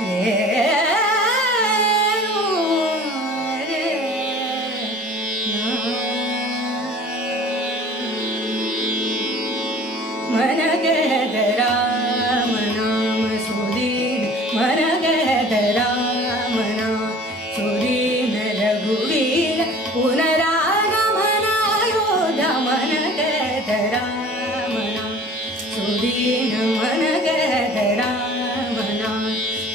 रे row रे ना मन गद राम नाम सुदीन मन गद राम नाम सुदीन रघुवीर पुनरागमना योध्या मन गद राम नाम सुदीन मन गद राम नाम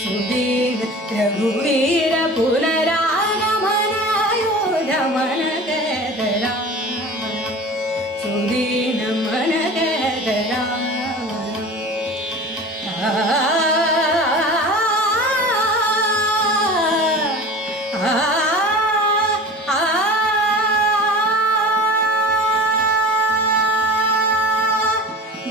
सुदीन रघुवीर पुनरागमना योध्या मन गद राम नाम सुदीन मन गद राम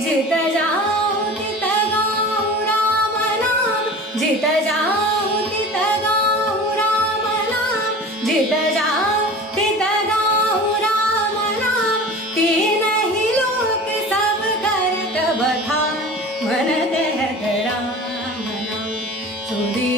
जित जाऊं तित गाऊं राम नाम जित जाऊं तित गाऊं राम नाम जित जाऊं तित गाऊं राम नाम तीनही लोक सब करत बखान मन गद राम नाम सुधी